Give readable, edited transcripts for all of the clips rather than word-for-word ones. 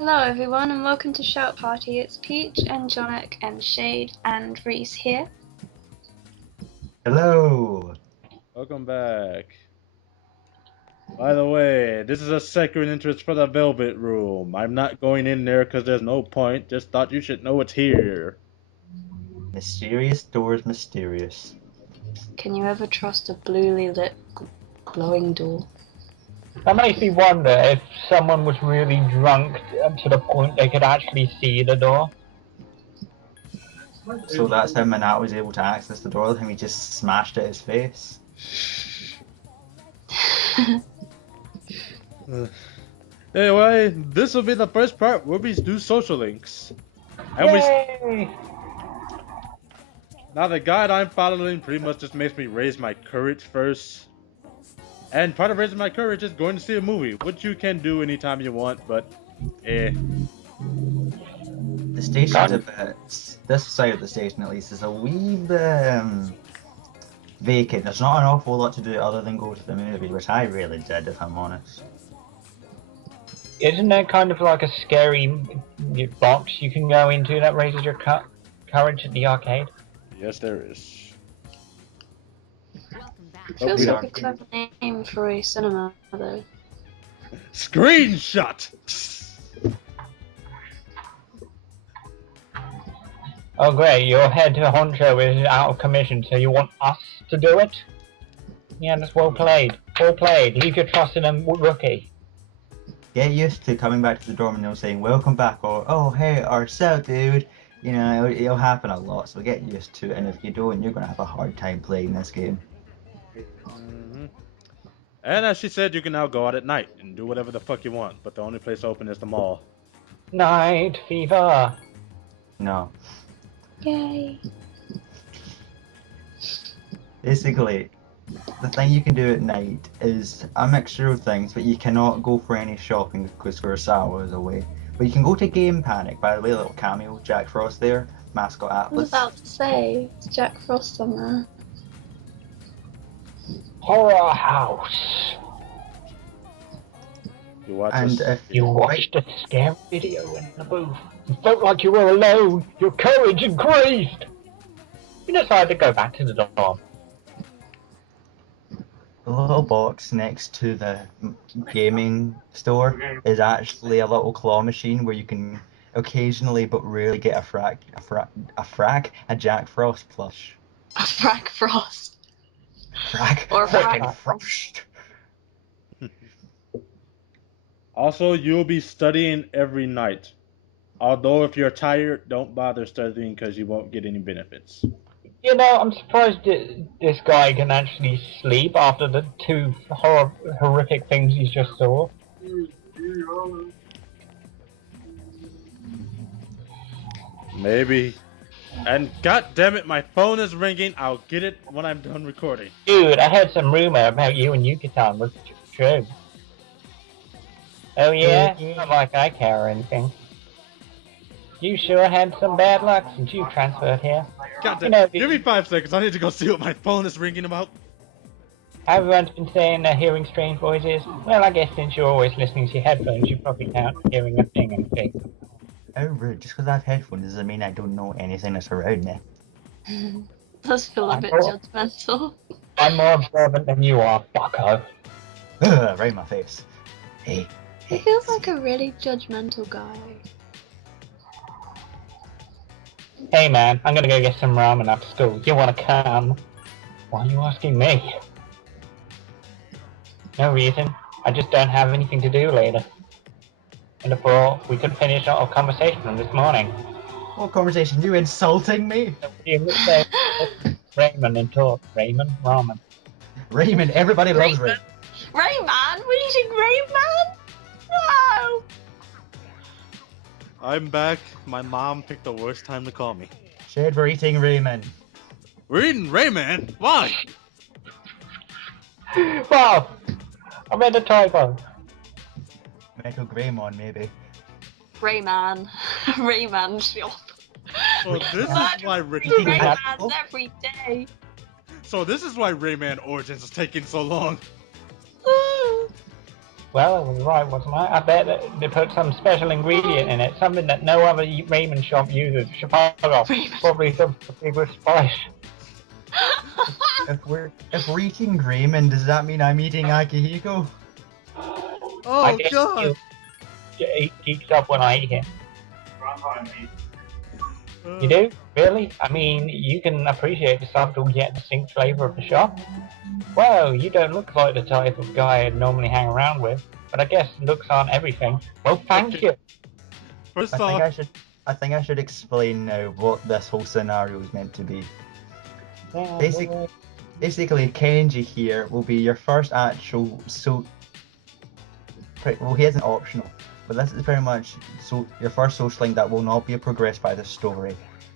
Hello everyone and welcome to ShoutParty. It's Peach and Jonic and Shade and Reese here. Hello! Welcome back. By the way, this is a secret entrance for the Velvet Room. I'm not going in there because there's no point. Just thought you should know it's here. Mysterious doors, mysterious. Can you ever trust a bluely lit glowing door? That makes me wonder if someone was really drunk to the point they could actually see the door. So that's how Manat was able to access the door, and he just smashed at his face. Anyway, this will be the first part where we do social links. And Yay! now the guide I'm following pretty much just makes me raise my courage first. And part of raising my courage is going to see a movie, which you can do anytime you want, but The station's a bit... This side of the station, at least, is a wee bit vacant. There's not an awful lot to do other than go to the movie, which I really did, if I'm honest. Isn't there kind of like a scary box you can go into that raises your courage at the arcade? yes, there is. Feels like a clever name for a cinema though. Screenshot! Oh great, your head honcho is out of commission, so you want us to do it? Yeah, that's well played. Well played. Leave your trust in a rookie. Get used to coming back to the dorm and they'll saying, welcome back, or, oh, hey, or so, dude. You know, it'll happen a lot, so get used to it, and if you don't, you're going to have a hard time playing this game. And as she said, you can now go out at night and do whatever the fuck you want, but the only place open is the mall. Night fever. No. Yay! Basically, the thing you can do at night is a mixture of things, but you cannot go for any shopping because Kurosawa is away. But you can go to Game Panic, by the way, a little cameo, Jack Frost there, mascot I was Atlas. about to say, it's Jack Frost on there. Horror house. You watch And us. if You watched a scary video in the booth. You felt like you were alone. Your courage increased. You decided to go back to the dorm. the little box next to the gaming store is actually a little claw machine where you can occasionally but rarely get a Jack Frost plush. A Frank Frost. Or Frackin' Frost. Also, you'll be studying every night. Although if you're tired, don't bother studying because you won't get any benefits. You know, I'm surprised this guy can actually sleep after the two horrific things he just saw. Maybe. And god damn it, my phone is ringing. I'll get it when I'm done recording. Dude, I heard some rumor about you and Yucatan was true. Oh yeah? Not like I care or anything. You sure had some bad luck since you transferred here. God damn You know, it. Give me 5 seconds. I need to go see what my phone is ringing about. Everyone's been saying they're hearing strange voices. Well, I guess since you're always listening to your headphones, you probably can't hearing a thing and thing. Oh, rude. Just because I have headphones doesn't mean I don't know anything that's around me. Does feel a bit judgmental. I'm more observant than you are, bucko. Ugh, right in my face. Hey. He feels like a really judgmental guy. Hey man, I'm gonna go get some ramen after school. You wanna come? Why are you asking me? No reason. I just don't have anything to do later. And before we could finish our conversation from this morning. What conversation? You insulting me? You would say Raymond and talk. Raymond? Ramen. Raymond, everybody loves Raymond. Raymond. Rayman? We're eating Rayman? No! I'm back. My mom picked the worst time to call me. Shade, we're eating Raymond. We're eating Rayman? Why? Wow! I made a typo. Metal Greymon, maybe. Rayman. Rayman shop. So this is why Raymans every day. So this is why Rayman Origins is taking so long. Well, I was right, wasn't I? I bet that they put some special ingredient in it, something that no other ramen shop uses. Chicago, probably some secret spice. If we're eating ramen, does that mean I'm eating Akihiko? Oh I get god! geeks up when I eat it. You do? Really? I mean, you can appreciate the subtle yet distinct flavor of the shop? Well, you don't look like the type of guy I'd normally hang around with, but I guess looks aren't everything. Well, thank you. First I off, think I should explain now what this whole scenario is meant to be. Yeah, Basically, Kenji here will be your first actual well, he isn't optional, but this is pretty much your first social link that will not be progressed by the story.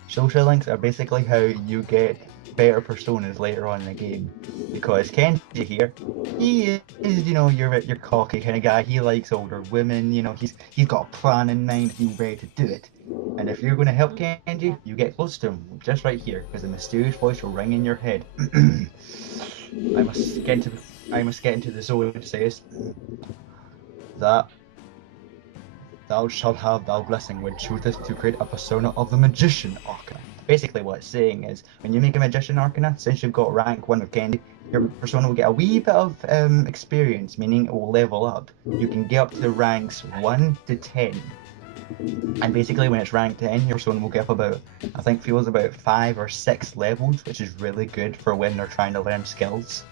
Social links are basically how you get better personas later on in the game. Because Kenji here, he is, your cocky kind of guy. He likes older women. He's got a plan in mind. He's ready to do it. And if you're going to help Kenji, you get close to him, just right here, because a mysterious voice will ring in your head. I must get into the zone. It says that thou shalt have thy blessing when choosest to create a persona of the magician arcana. Basically what it's saying is, when you make a magician arcana, since you've got rank 1 of Candy, your persona will get a wee bit of experience, meaning it will level up. You can get up to the ranks 1 to 10. And basically when it's rank 10, your persona will get up about, I think feels about 5 or 6 levels, which is really good for when they're trying to learn skills.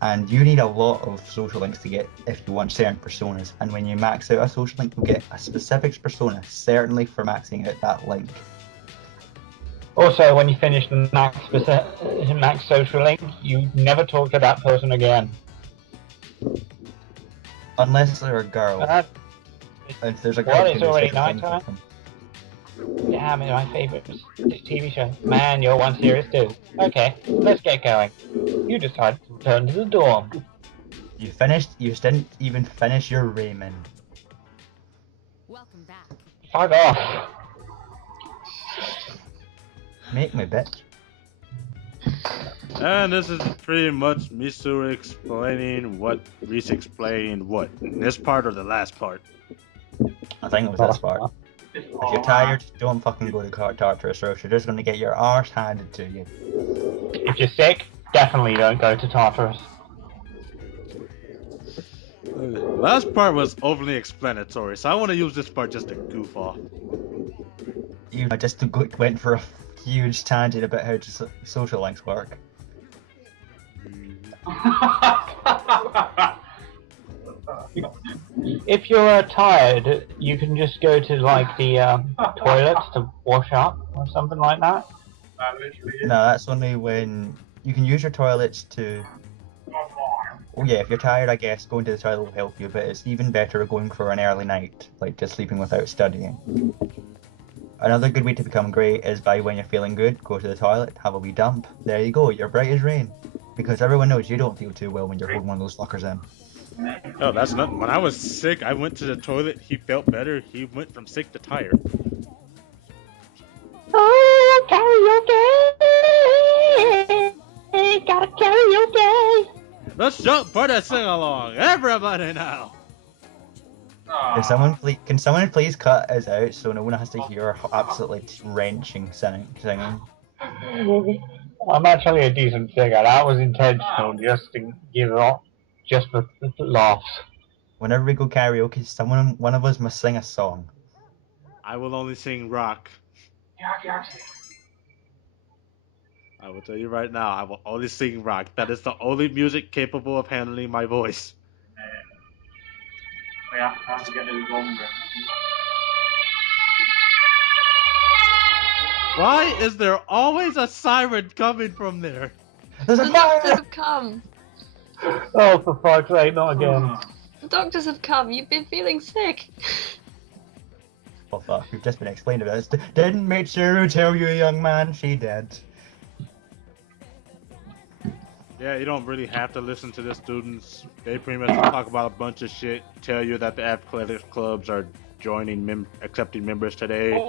And you need a lot of social links to get if you want certain personas. And when you max out a social link, you'll get a specific persona, certainly for maxing out that link. Also, when you finish the max social link, you never talk to that person again. Unless they're a girl. If there's a girl, What, it's already nighttime? Damn, it's my favourite TV show. Man, you're one serious dude. Okay, let's get going. You decided to return to the dorm. You didn't even finish your ramen. Welcome back. Fuck off. Make me, bitch. and this is pretty much Misuru explaining what Reese explained what, in this part or the last part? I think it was this part. If you're tired, don't fucking go to Tartarus, or else you're just gonna get your arse handed to you. If you're sick, definitely don't go to Tartarus. The last part was overly explanatory, so I want to use this part just to goof off. You just went for a huge tangent about how social links work. If you're tired, you can just go to like the toilets to wash up or something like that. No, that's only when you can use your toilets to. Oh yeah, if you're tired, I guess going to the toilet will help you, but it's even better going for an early night, like just sleeping without studying. Another good way to become great is by when you're feeling good, go to the toilet, have a wee dump. There you go, you're bright as rain. Because everyone knows you don't feel too well when you're holding one of those fuckers in. Oh, that's nothing. When I was sick, I went to the toilet. He felt better. He went from sick to tired. Oh, karaoke! Got a karaoke! Let's ShoutParty sing along, everybody now. Can someone please cut us out so no one has to hear our absolutely wrenching singing? I'm actually a decent singer. That was intentional, just to give off, just for laughs. Whenever we go karaoke, one of us must sing a song. I will only sing rock. I will tell you right now, I will only sing rock. That is the only music capable of handling my voice. Why is there always a siren coming from there? There's The a doctors fire! have come. Oh, for fuck's sake, not again. The doctors have come. You've been feeling sick. Oh fuck, we've just been explained about this. Didn't Mitsuru tell you, young man? She did. Yeah, you don't really have to listen to the students. They pretty much talk about a bunch of shit, tell you that the athletic clubs are joining, accepting members today,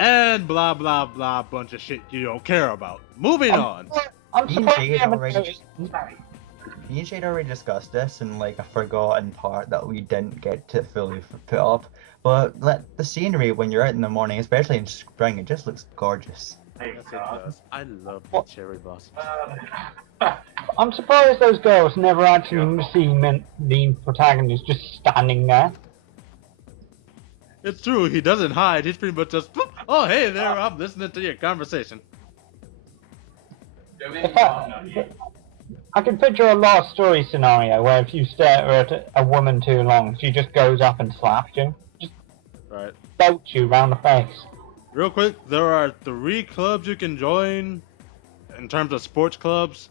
and blah blah blah, bunch of shit you don't care about. Moving on. I'm Being surprised paid you haven't already. noticed. me and Shade already discussed this in like a forgotten part that we didn't get to fully put up. But the scenery when you're out in the morning, especially in spring, it just looks gorgeous. Yes, it does. I love the cherry blossoms. I'm surprised those girls never actually seen the protagonist just standing there. It's true, he doesn't hide. He's pretty much just, oh, hey there, I'm listening to your conversation. In fact, I can picture a Lost Story scenario where if you stare at a woman too long, she just goes up and slaps you. Just Right. belts you round the face. Real quick, there are 3 clubs you can join in terms of sports clubs,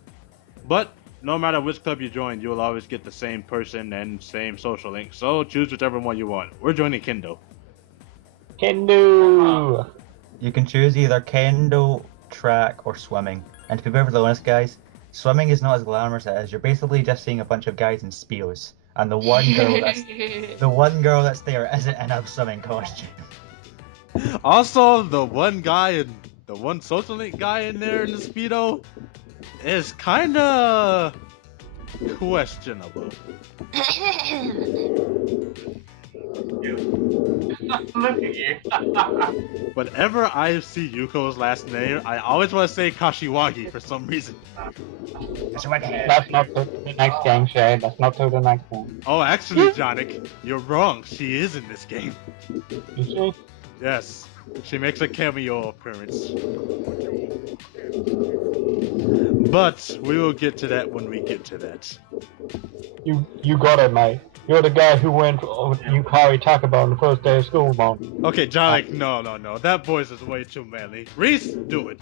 but no matter which club you join, you'll always get the same person and same social link. So choose whichever one you want. We're joining Kendo. Kendo! You can choose either kendo, track, or swimming. And to be perfectly honest, guys, swimming is not as glamorous as it is. You're basically just seeing a bunch of guys in speedos, and the one girl that's there isn't in a swimming costume. Also, the one social link guy in there in the Speedo is kinda questionable. Look at you. Whenever I see Yuko's last name, I always want to say Kashiwagi for some reason. That's not to the next game, Shade. That's not to the next game. Oh, actually, Jonic, you're wrong. She is in this game. You see? Yes, she makes a cameo appearance. But we will get to that when we get to that. You got it, mate. You're the guy who went with Yukari Takaba on the first day of school, man. Okay, Jonic, no. That voice is way too manly. Reese, do it.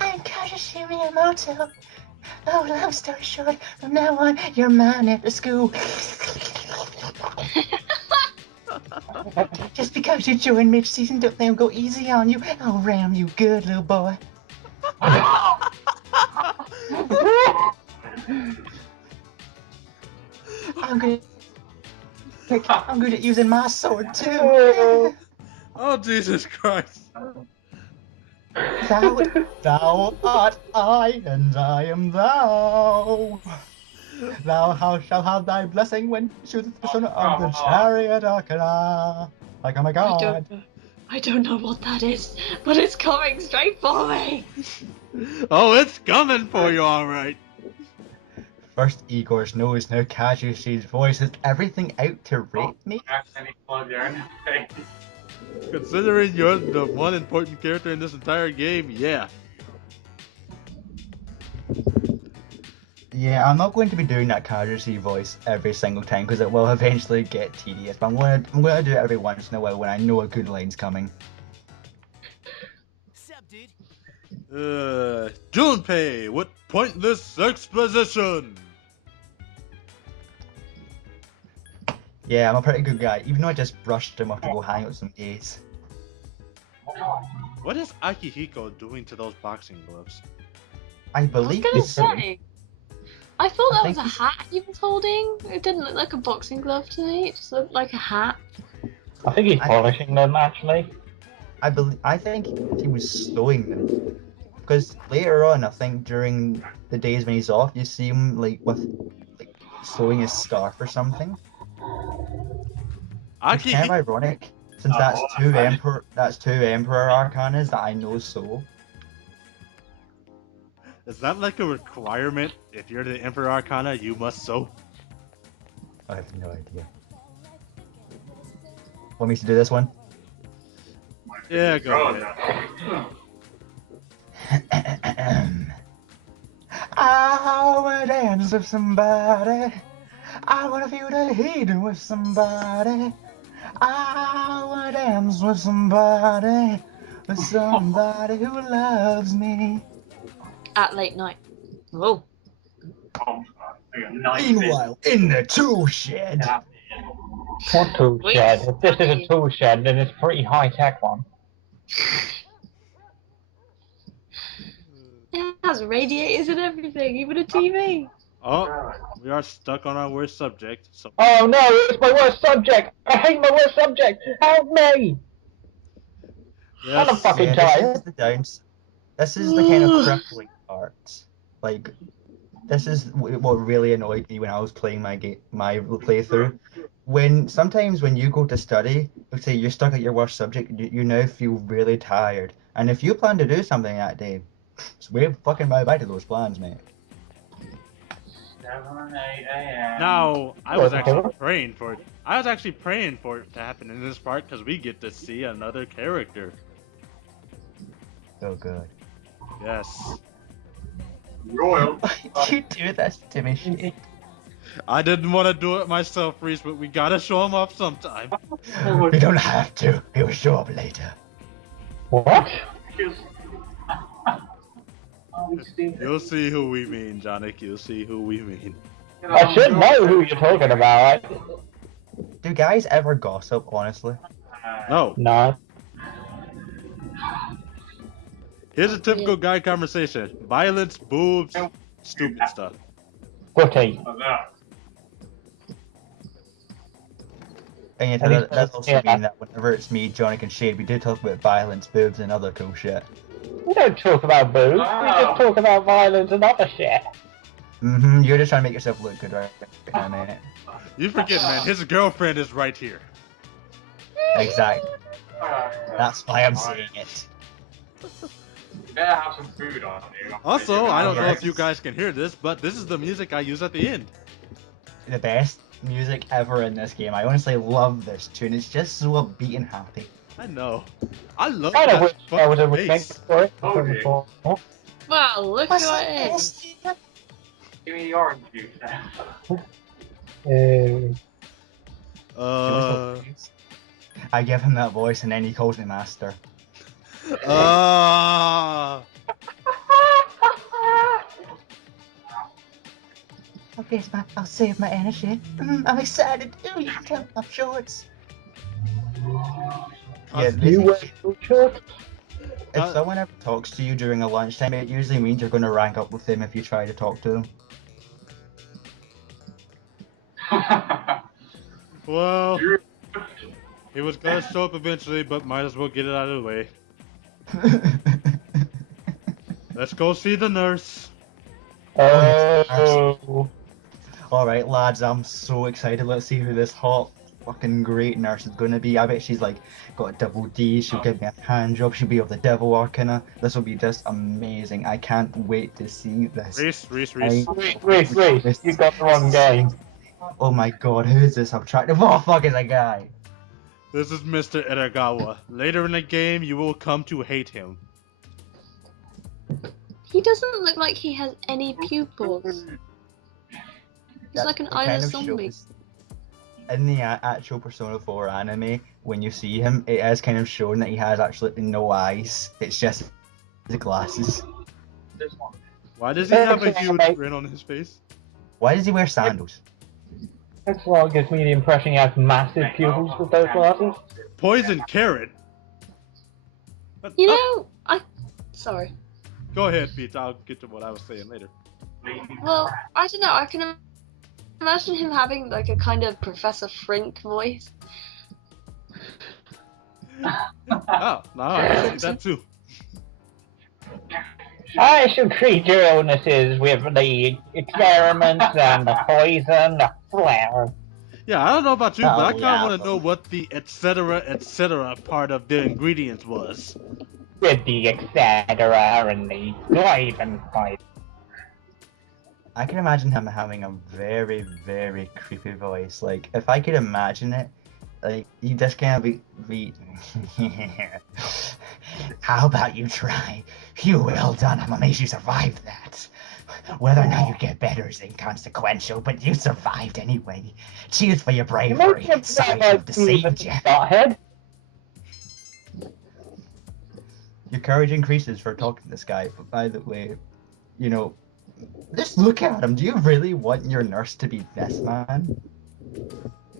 I'm Kazushi Miyamoto. Oh, long story short, from now on, you're mine after school. Just because you joined mid-season, don't think I'll go easy on you. I'll ram you good, little boy. I'm good at using my sword, too. Oh, Jesus Christ. Thou art I, and I am thou. Thou shalt have thy blessing when shooteth the son of the chariot Akira. Like, oh my god. I don't know what that is, but it's coming straight for me. Oh, it's coming for you, alright. First Igor's nose, now Kazushi's voice. Is everything out to rape me? Considering you're the one important character in this entire game, yeah. Yeah, I'm not going to be doing that Kazushi voice every single time because it will eventually get tedious. But I'm gonna do it every once in a while when I know a good line's coming. Junpei, what pointless exposition! Yeah, I'm a pretty good guy, even though I just brushed him off to go hang out with some gays. What is Akihiko doing to those boxing gloves? I I was believe gonna he's say, I thought I that was think a hat he was holding. It didn't look like a boxing glove to me. It just looked like a hat. I think he's polishing them, actually. I think he was sewing them. Because later on, I think during the days when he's off, you see him like sewing his scarf or something. It's kind of ironic, since that's two emperor arcanas that I know so. Is that like a requirement? If you're the Emperor Arcana, you must sew? I have no idea. Want me to do this one? Yeah, go ahead. I wanna dance with somebody. I wanna feel the heat with somebody. I wanna dance with somebody who loves me. At late night. Oh. Meanwhile, in the tool shed. What tool shed? If this is a tool shed, then it's a pretty high-tech one. It has radiators and everything, even a TV. Oh, we are stuck on our worst subject. So Oh no, it's my worst subject! I hate my worst subject! Help me! I'm fucking tired. This is the kind of crippling part. Like, this is what really annoyed me when I was playing my playthrough. Sometimes when you go to study, let's say you're stuck at your worst subject, you now feel really tired. And if you plan to do something that day, it's way fucking bye to those plans, mate. 7, 8 a.m. Now, I was actually praying for it. I was actually praying for it to happen in this part because we get to see another character. So good. Yes. Royal. You do this to me, shit. I didn't want to do it myself, Reese, but we gotta show him off sometime. You don't have to. He'll show up later. What? You'll see who we mean, Jonik. You'll see who we mean. I should know who you're talking about. Do guys ever gossip, honestly? No. No. Here's a typical guy conversation. Violence, boobs, stupid stuff. Footy. And that's also mean that whenever it's me, Jonik, and Shade, we do talk about violence, boobs, and other cool shit. We don't talk about boobs, we just talk about violence and other shit. You're just trying to make yourself look good right now, man. You forget, man, his girlfriend is right here. Exactly. That's why I'm saying it. You better have some food on you. Also, I don't know if you guys can hear this, but this is the music I use at the end. The best music ever in this game. I honestly love this tune. It's just so upbeat and happy. I know. I love Kind of that wish there was a fucking remake bass. for it. Oh, yeah. Wow, look who it is. Give me the orange juice then. I give him that voice and then he calls me master. Okay, I'll save my energy. I'm excited. Ooh, you can tell my shorts. Yeah, You wear shorts? if someone ever talks to you during a lunchtime, it usually means you're going to rank up with them if you try to talk to them. Well, he was gonna show up eventually, but might as well get it out of the way. Let's go see the nurse. Oh. Alright, lads, I'm so excited. Let's see who this hot, fucking great nurse is going to be. I bet she's like got a double D. She'll give me a hand job. She'll be of the devil arcana. This will be just amazing. I can't wait to see this. Reese. Reese, you got the wrong game. Oh my god, who is this attractive? Oh, fuck is a guy? This is Mr. Itagawa. Later in the game, you will come to hate him. He doesn't look like he has any pupils. He's like an eyeless zombie. Shows, in the actual Persona 4 anime, when you see him, it is kind of shown that he has actually no eyes. It's just the glasses. This one. Why does he have a huge grin on his face? Why does he wear sandals? That's why it gives me the impression he has massive pupils with those glasses. Poison carrot. You know, sorry. Go ahead, Pete. I'll get to what I was saying later. Well, I don't know. I can imagine him having like a kind of Professor Frink voice. Oh, no, I can see that too. I shall treat your illnesses with the experiments and the poison, the flower. Yeah, I don't know about you, but I kind yeah. of want to know what the etc. part of the ingredients was. With the etc. and the glaiven pipe. I can imagine him having a very, very creepy voice. Like, if I could imagine it, like, you just can't be How about you try? You well done, I'm amazed you survived that. Whether or not you get better is inconsequential, but you survived anyway. Cheers for your bravery. Sorry to have deceived you. Your courage increases for talking to this guy, but by the way, you know, just look at him. Do you really want your nurse to be this man?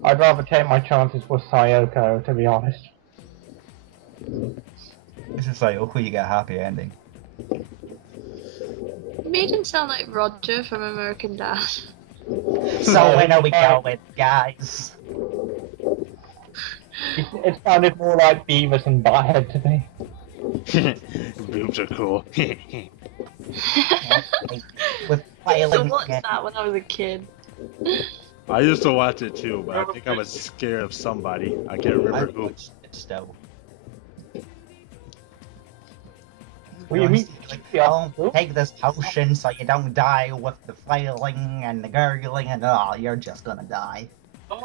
I'd rather take my chances with Sayoko, to be honest. This is like, hopefully you get a happy ending. He made him sound like Roger from American Dad. So when are we going, guys? It sounded more like Beavis and Butthead to me. Boobs are cool. With I used to filing. watch that when I was a kid. I used to watch it too, but I think I was scared of somebody. I can't remember I who. watched it still. What do you mean? Like, Yeah. oh, take this potion so you don't die with the flailing and the gurgling and you're just gonna die.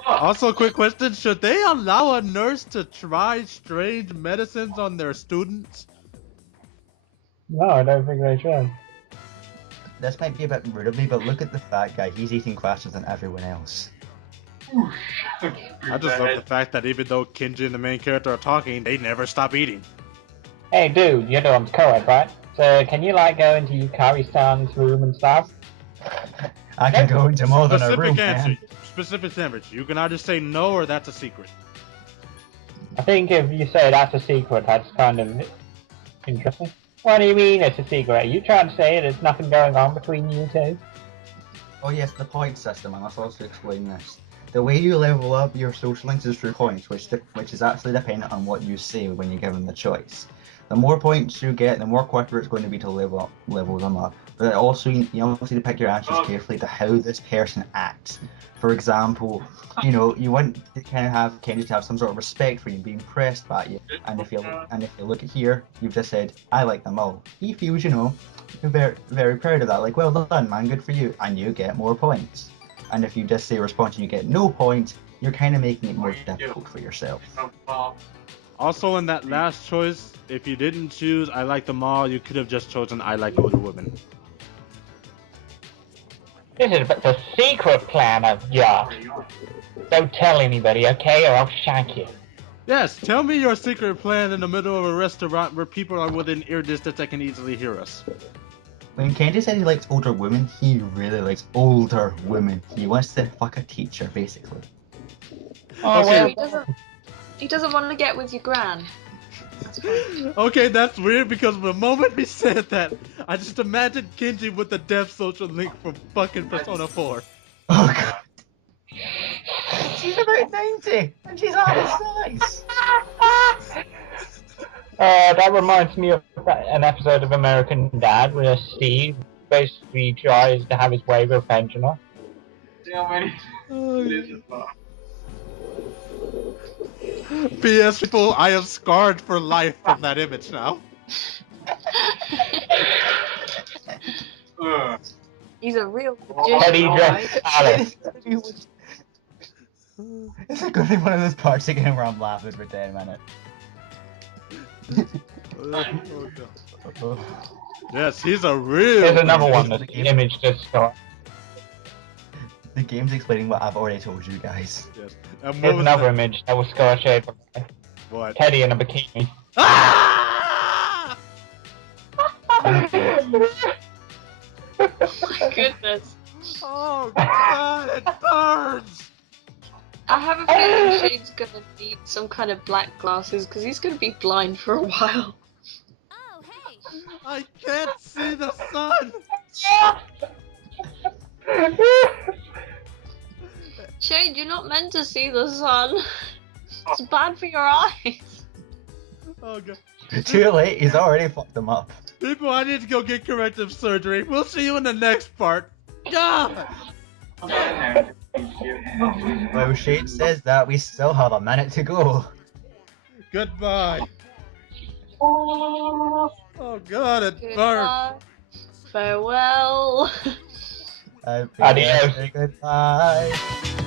Also, quick question: should they allow a nurse to try strange medicines on their students? No, I don't think they should. This might be a bit rude of me, but look at the fat guy. He's eating faster than everyone else. I just love the fact that even though Kenji and the main character are talking, they never stop eating. Hey, dude, you're the co-ed, right? So can you like go into Yukari-san's room and stuff? I can go into more than a room, Specific answer. man. Specific answer. You can either say no or that's a secret. I think if you say that's a secret, that's kind of interesting. What do you mean it's a secret? Are you trying to say there's nothing going on between you two? Oh yes, the point system. I must also explain this. The way you level up your social links is through points, which is actually dependent on what you say when you're given the choice. The more points you get, the more quicker it's going to be to level them up. But also, you also need to pick your answers carefully to how this person acts. For example, you want to kind of have Kenji to have some sort of respect for you, be impressed by you. And if you look at here, you've just said, "I like them all." He feels, you're very, very proud of that. Like, well done, man, good for you, and you get more points. And if you just say response and you get no points, you're kind of making it more difficult for yourself. Also, in that last choice, if you didn't choose "I like them all," you could have just chosen "I like older women." This is the secret plan I've got. Don't tell anybody, okay, or I'll shank you. Yes, tell me your secret plan in the middle of a restaurant where people are within ear distance that can easily hear us. When Kenji said he likes older women, he really likes older women. He wants to fuck a teacher, basically. Oh, Okay. well, He doesn't want to get with your gran. That's fine. Okay, that's weird because the moment he said that, I just imagined Kenji with the deaf social link from fucking Persona 4. Oh god. She's about 90, and she's half his size. that reminds me of an episode of American Dad where Steve basically tries to have his way with Angela. P.S. people, I am scarred for life from that image now. He's a real Teddy magician, alright? dressed Alice. It's going to be one of those parts again where I'm laughing for 10 minutes. Yes, he's a real. There's another one that's image just got. The game's explaining what I've already told you guys. Yes. And what Here's was another that? image that was scar shaped. What? Teddy in a bikini. Ah! Oh my goodness. Oh god, it burns! I have a feeling Shane's gonna need some kind of black glasses because he's gonna be blind for a while. Oh, hey! I can't see the sun! Shane, you're not meant to see the sun. It's bad for your eyes. Oh god. Too late, he's already fucked them up. People, I need to go get corrective surgery. We'll see you in the next part. God! Well, Shade says that we still have a minute to go. Goodbye. Oh god, it burns. Goodbye. Farewell. Happy Adios. birthday, goodbye.